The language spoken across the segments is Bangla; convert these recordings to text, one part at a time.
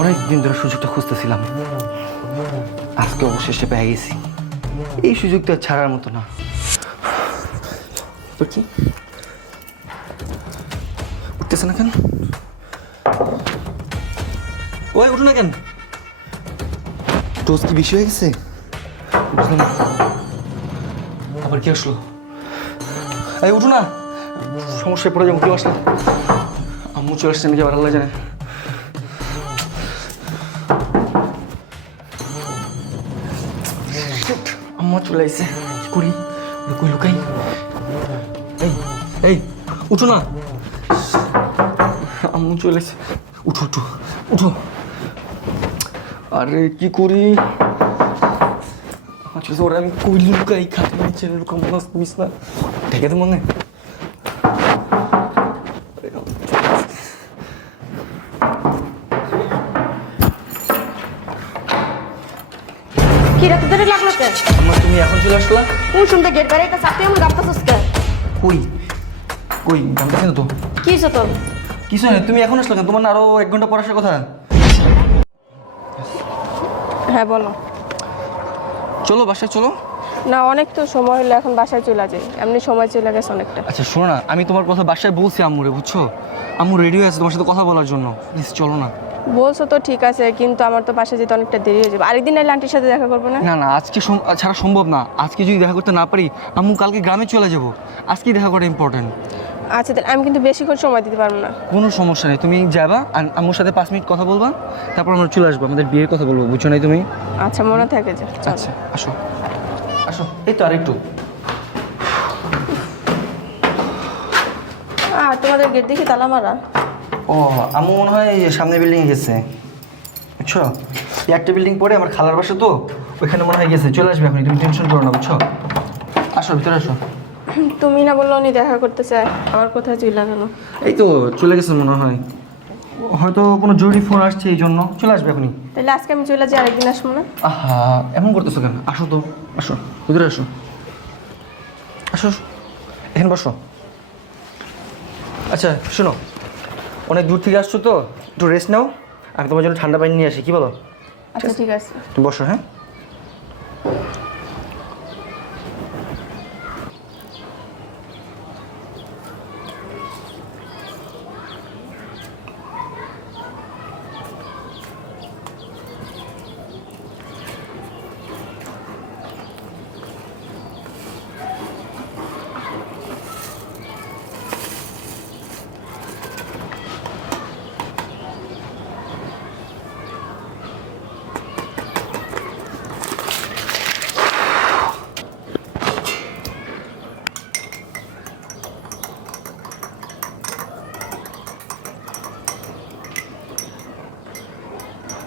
অনেক দিন ধরে সুযোগটা খুঁজতেছিলাম। আজকে অবশেষে পেয়ে গেছি। এই সুযোগটা ছাড়ার মতো না। কি? উঠতেছে না কেন? ওই, উঠো না কেন? টোস কি বেশি হয়ে গেছে? আবার কি আসলো? এই, উঠো না। সমস্যায় পড়ে যাব কি আসলো আম্মু চলে আসছে নাকি আবার আল্লাহ জানে। আম্মা চলে আসছে কি করি? ওরে কই লুকাই? এই এই, উঠো না। আম্মু চলে উঠো আরে কি করি? আচ্ছা ওরা আমি কই লুকাই? নিচে লুকাম না। মিস না? তো কি রাতে ধরে লাগল কে? আম্মা তুমি এখন চলে আসলা? কোন শুনতে গেট বাইরে একটা চাপতে আমি গাপতাছস কে? কই? কই? না তো? কি হইছে তোর? কিছু নেই তুমি এখন আসলে কেন? তোমার না আরও এক ঘণ্টা পর আসার কথা? হ্যাঁ বলো। চলো বাসায় চলো। না অনেক তো সময় হলো এখন বাসায় চলে যাই। এমনি সময় চলে গেছে অনেকটা। আচ্ছা শোনো না আমি তোমার কথা বাসায় বলছি আম্মুরে বুঝছ? আম্মু রেডি হয়ে আছে তোমার সাথে কথা বলার জন্য। প্লিজ চলো না। বলছো তো ঠিক আছে কিন্তু আমার তো বাসায় যেতে অনেকটা দেরি হয়ে যাবে। আরেকদিন এলে আন্টির সাথে দেখা করব না? না না আজকে ছাড়া সম্ভব না। আজকে যদি দেখা করতে না পারি আম্মু কালকে গ্রামে চলে যাব। আজকেই দেখা করা ইম্পর্টেন্ট আচ্ছা তাহলে আমি কিন্তু বেশিক্ষণ সময় দিতে পারব না। কোনো সমস্যা নেই তুমি যাবা আর আম্মুর সাথে পাঁচ মিনিট কথা বলবা তারপর আমরা চলে আসব আমাদের বিয়ের কথা বলব বুঝছ নাই তুমি? আচ্ছা মনে থাকে যে আচ্ছা আসো। আসো এই তো আর একটু। আর তোমাদের গেট দেখি তালা মারা? ও আম্মু মনে হয় এই সামনে বিল্ডিংয়ে গেছে। বুঝছ? এই একটা বিল্ডিং পরে আমার খালার বাসা তো ওইখানে মনে হয় গেছে। চলে আসবে এখন তুমি টেনশন করো না বুঝছ? আসো ভিতরে আসো। তুমি না বলল উনি দেখা করতে চায় আমার কোথায় চলে গেল? এই তো চলে গেছে মনে হয়। হয়তো কোনো জরুরি ফোন আসছে এই জন্য। চলে আসবে এখনই। তাহলে আজকে আমি চলে যাই আরেকদিন আসব না? আহা এমন করতেছো কেন? আসো তো আসো। ভিতরে আসো। আসো এখানে বসো। আচ্ছা শোনো। অনেক দূর থেকে আসছো তো একটু রেস্ট নাও। আমি তোমার জন্য ঠান্ডা পানি নিয়ে আসি কি বলো? আচ্ছা ঠিক আছে। তুমি বসো হ্যাঁ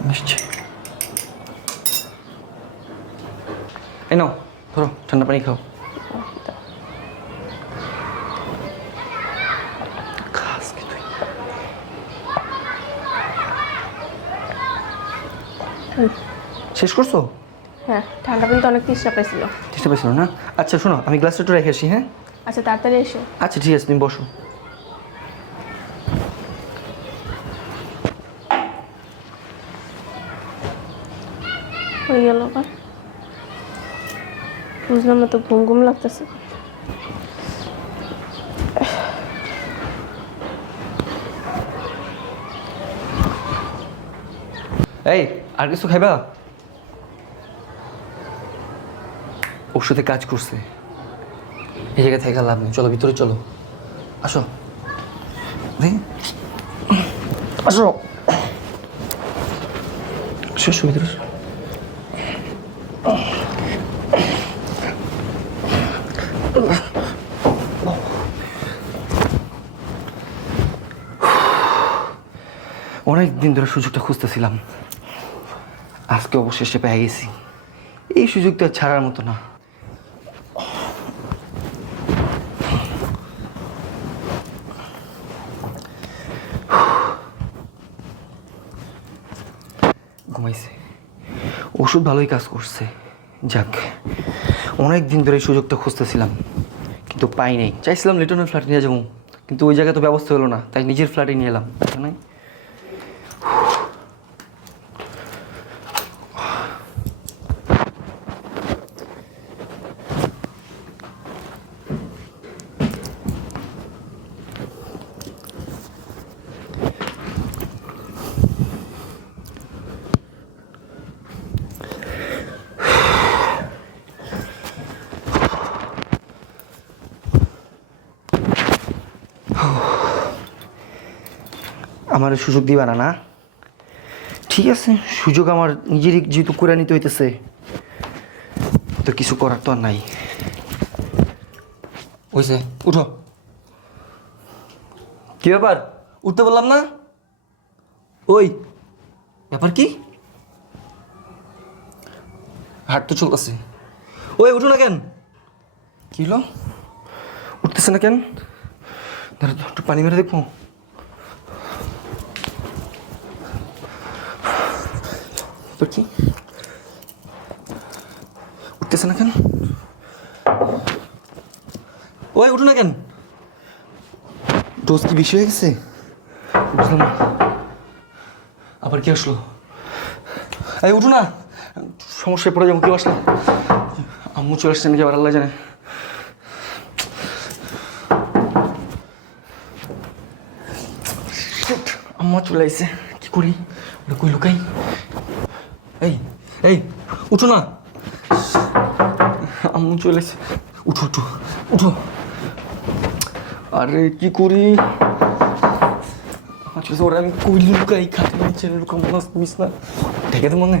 মিশছে এই নাও ধরো ঠান্ডা পানি খাও? শেষ করছ? হ্যাঁ ঠান্ডা পানি তো অনেক তৃষ্ণা পাইছিল। তৃষ্ণা পাইছিল না? আচ্ছা শোনো আমি গ্লাসটা একটু রেখে আসি হ্যাঁ? আচ্ছা তাড়াতাড়ি এসো। আচ্ছা ঠিক আছে তুমি বসো হয়ে গেল আবার বুঝলাম না তো ঘুম ঘুম লাগতেছে। এই আর কিছু খাইবা? ওষুধে কাজ করছে। এই জায়গায় থেকে লাভ নেই। চলো ভিতরে চলো। আসো। আসো, আসো ভিতরে আসো। অনেক দিন ধরে সুযোগটা খুঁজতেছিলাম। আজকে অবশেষে পেয়ে গেছি। এই সুযোগটা ছাড়ার মতো না। ঘুমাইছে। ওষুধ ভালোই কাজ করছে। যাক অনেক দিন ধরে এই সুযোগটা খুঁজতেছিলাম, কিন্তু পাই নাই। চাইছিলাম লিটনের ফ্ল্যাট নিয়ে যাব, কিন্তু ওই জায়গায় তো ব্যবস্থা হলো না, তাই নিজের ফ্ল্যাটে নিয়ে এলাম। আমার সুযোগ দিবা না না? ঠিক আছে, সুযোগ আমার নিজেরই যেহেতু করে নিতে হইতেছে, তো কিছু করার তো আর নাই। ওইসে উঠো। কি ব্যাপার? উঠতে বললাম না? ওই, ব্যাপার কি? হাট তো চলতেছে। ওই, উঠো না কেন? কি হলো? উঠতেছে না কেন? একটু পানি মেরে দেখব কি? উঠতেছে না কেন? ওই, উঠো না কেন? ডোজ কি বেশি হয়ে গেছে? না। আবার কি আসলো? এই, উঠো না। সমস্যায় পড়ে যাব, কেউ আসলো। আম্মু চলে আসছে নাকি আবার, আল্লাহ জানে। আম্মা চলে আসছে কি করি ওটা কই লুকাই এই এই উঠো না আম্মু চলে এসে উঠো উঠো উঠো আরে কি করি চলে ওরা আমি কই লুকাই খাতে নিচে লুকাম না মিস না ঠেকে তো মনে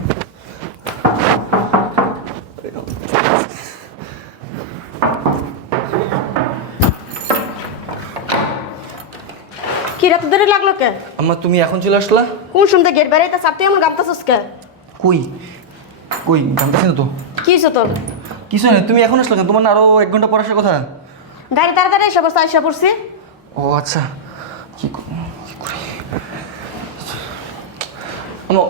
কি রাত দেরি লাগল কে? আম্মা তুমি এখন চলে আসলা? কোন শুনতে গেট বেড়াইতে চাপতে এমন গামতাছিস কে? কই? কই? জানতেছি না তো। কি হয়েছে তোর? কিছু নেই তুমি এখন আসলে কেন? তোমার না আরও এক ঘণ্টা পর আসার কথা? গাড়ি তাড়াতাড়ি এসে বসে আইসা পড়ছি। ও আচ্ছা। কি কি করি? আমা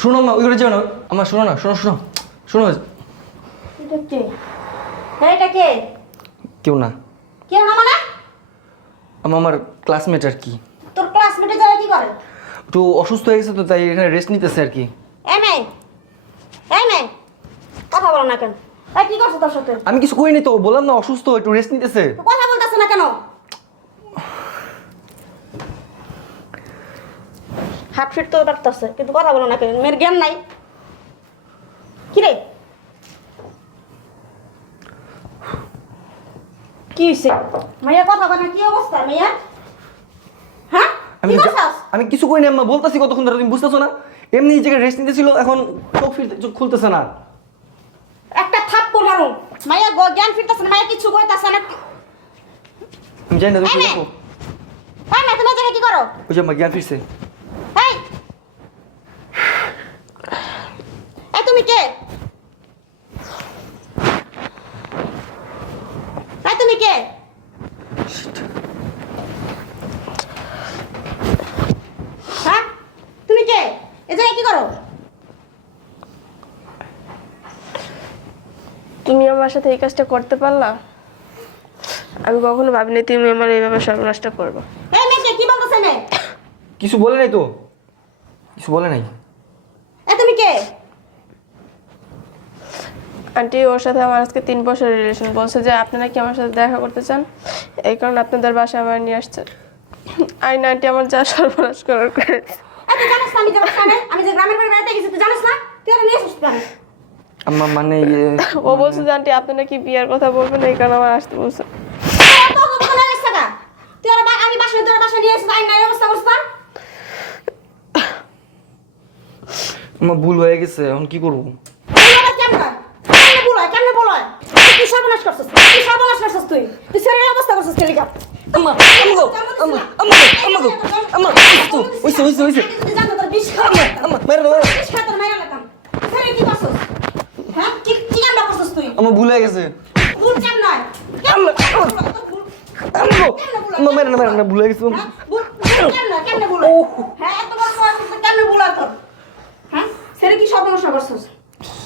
শোনো মা ওই করে যাবে না। আমার শোনো না শোনো শোনো। শোনো। এটা কে? হ্যাঁ এটা কে? কেউ না। কেউ না মানে? আমার ক্লাসমেট আর কি। ক্লাসমেটে যারা কি করে? একটু অসুস্থ হয়ে গেছে তো তাই এখানে রেস্ট নিতেছে আর কি। এই মেয়ে এই মেয়ে কথা বলো না কেন? এই কি করছ তোর সাথে? আমি কিছু করিনি তো বললাম না অসুস্থ একটু রেস্ট নিতেছে। তো কথা বলতেছে না কেন? হাত ফিট তো পারতেছে কিন্তু কথা বলো না কেন? মেয়ের জ্ঞান নাই। কি রে? কি হয়েছে মাইয়া কথা বলে কি অবস্থা? মাইয়া? আমি আমি কিছু করিনি আম্মা বলতেছি কতক্ষণ ধরে তুমি বুঝতেছো না? এমনি এই জায়গায় রেস্ট নিতেছিল এখন চোখ ফিরতে চোখ খুলতেছে না। একটা থাপ পড়ারো মায়া গ- জ্ঞান ফিরতেছে না মায়া কিছু কইতাছে না। আমি জানি না তুমি কি করো? ওই যে আমার জ্ঞান ফিরছে এই এই তুমি কে এই তুমি কে হ্যাঁ তুমি কে এই জায়গায় কি করো তুমি আমার সাথে এই কাজটা করতে পারলা? আমি কখনো ভাবিনি তুমি আমার এইভাবে সর্বনাশটা করব। এই মেয়েকে কি বলতেছে মেয়ে? কিছু বলে নাই তো। কিছু বলে নাই। তুমি কে? আন্টি ওর সাথে আমার আজকে তিন বছর রিলেশন বলছে যে আপনি নাকি আমার সাথে দেখা করতে চান। এই কারণে আপনাদের বাসায় আমার নিয়ে আসছেন আইন আন্টি আমার যা সর্বনাশ করার করেছে। এই তুই জানিস না আমি যে বাসায় নেই? আমি যে গ্রামের বাড়ি বেড়াতে গেছি তুই জানিস না? তুই ওরা নিয়ে আসিস কেন? আমার মানে ইয়ে ও বলছে যে আন্টি আপনি নাকি বিয়ের কথা বলবেন এই কারণে আমার আসতে বলছে হয়ে। তুই বা- আমি বাসায় তোর বাসায় নিয়ে এসেছিস আইন নাই অবস্থা অবস্থা আমার ভুল হয়ে গেছে এখন কি করব তুই মেরে না ভুল গেছে? ভুল- কেমনে হয়? হয়? হ্যাঁ, কি সর্বনাশ করছিস?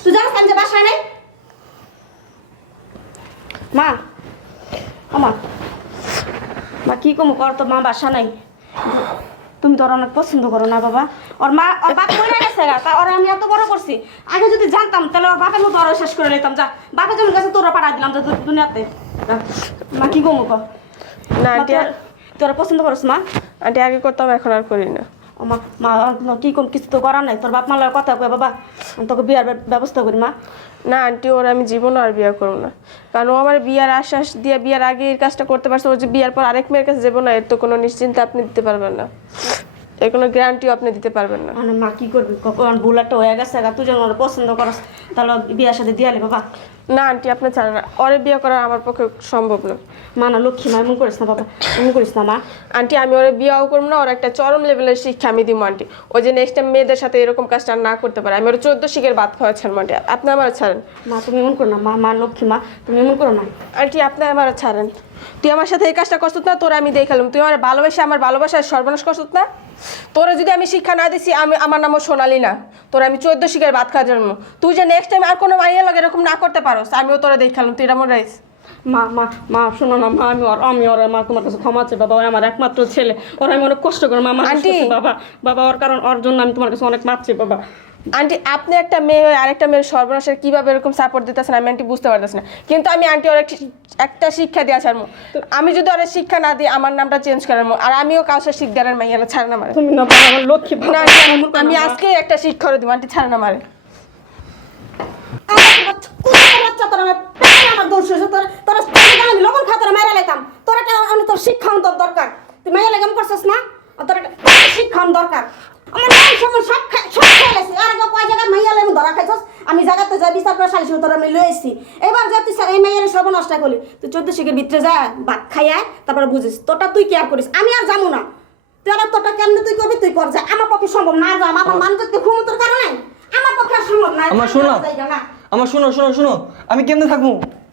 তুই জানিস আমি যে বাসায় নেই? মা ও মা মা কি কম কর তো মা বাসা নাই। তুমি তো ওর অনেক পছন্দ করো না বাবা। ওর মা ওর বাপ মরে গেছে গা তা ওরা আমি এত বড় করছি। আগে যদি জানতাম তাহলে ওর বাপের মতো ওরা শেষ করে নিতাম যা বাপের জন্য কাছে তোরা পাড়া দিলাম যা দুনিয়াতে। মা কি কম কর না তোরা পছন্দ করিস মা? আন্টি আগে করতাম এখন আর করি না। মা মা কি কম কিছু তো করার নাই। তোর বাপ মালার কথা কয় বাবা তোকে বিয়ার ব্যবস্থা করি মা। না, আন্টি, ওর আমি জীবনও আর বিয়ে করব না। কারণ ও আমার বিয়ার আশ্বাস দিয়ে বিয়ার আগে এই কাজটা করতে পারছে, ও যে বিয়ার পর আরেক মেয়ের কাছে যাব না, এর তো কোনো নিশ্চিন্তা আপনি দিতে পারবেন না। এর কোনো গ্যারান্টিও আপনি দিতে পারবেন না। মানে মা কি করবি? কখন একটা হয়ে গেছে তুই ওরা পছন্দ করস, তাহলে বিয়ার সাথে দিয়ালে বাবা না আন্টি আপনি চান না। ওরে বিয়ে করা আমার পক্ষে সম্ভব না। মা না লক্ষ্মী মা এমন করিস না বাবা। এমন করিস না মা। আন্টি আমি ওরে বিয়েও করব না ওর একটা চরম লেভেলের শিক্ষা আমি দিব আন্টি। ও যে নেক্সট টাইম মেয়েদের সাথে এরকম কাজটা আর না করতে পারে আমি ওর চোদ্দ শিখের বাদ খাওয়া খাওয়াচ্ছেন আন্টি। আপনি আমার ছাড়েন। মা তুমি এমন করো না মা মা লক্ষ্মী মা তুমি এমন করো না। আন্টি আপনি আমার ছাড়েন। তুই আমার সাথে এই কাজটা করছত না তোরা আমি দেখালাম তুই আমার ভালোবাসা আমার ভালোবাসার সর্বনাশ করছত না। তোরা যদি আমি শিক্ষা না দিছি আমি আমার নামও সোনালি না। তোরা আমি চোদ্দ শিখের ভাত খাওয়ার জন্য। তুই যে নেক্সট টাইম আর কোনো মাইয়া লাগে এরকম না করতে পারোস আমিও তোরা দেখালাম তুই এটা মনে মা মা মা শোনো না মা আমি ওর আমি ওর মা তোমার কাছে ক্ষমা চাই। বাবা ওর আমার একমাত্র ছেলে। ওর আমি অনেক কষ্ট করে। মা আন্টি। বাবা বাবা ওর কারণ ওর জন্য আমি তোমার কাছে অনেক মারছি বাবা। আন্টি আপনি একটা মেয়ে হয়ে আরেকটা মেয়ের সর্বনাশের কীভাবে এরকম সাপোর্ট দিতেছেন আমি আন্টি বুঝতে পারতেছি না। কিন্তু আমি আন্টি ওর একটা শিক্ষা দিয়ে আসার আমি যদি ওরা শিক্ষা না দিই আমার নামটা চেঞ্জ করার আর আমিও কাউকে শিখদারের মাইয়া না ছাড় না মারে। তুমি না আমার লক্ষ্মী না এমন আন্টি, করো না, আমি আজকে একটা শিক্ষা দিব আন্টি ছাড় না মারে। শিক্ষান দরকার। তুই মেয়ে লাগে করছিস না? তোর একটা শিক্ষান দরকার। আমার নাম সব খা- সব খেয়ে লেছি আর আগে কয় জায়গায় মাইয়া লেগে ধরা খাইছস? আমি জায়গাতে যাই বিচার করে সালিশ তোর আমি লয়ে এসছি এবার যা তুই এই মেয়ের সব নষ্ট করলি। তুই চোদ্দ শিখের ভিতরে যা ভাত খাইয়া তারপরে বুঝিস তোটা তুই কেয়ার করিস? আমি আর যাব না। তুই আর তোরটা কেমনে তুই করবি? তুই কর যা। আমার পক্ষে সম্ভব না যা। আমার মানুষকে ক্ষমতার কারণে? আমার পক্ষে সম্ভব না। আমার শোনো আমার শোনো শোনো শোনো। আমি কেমনে থাকব?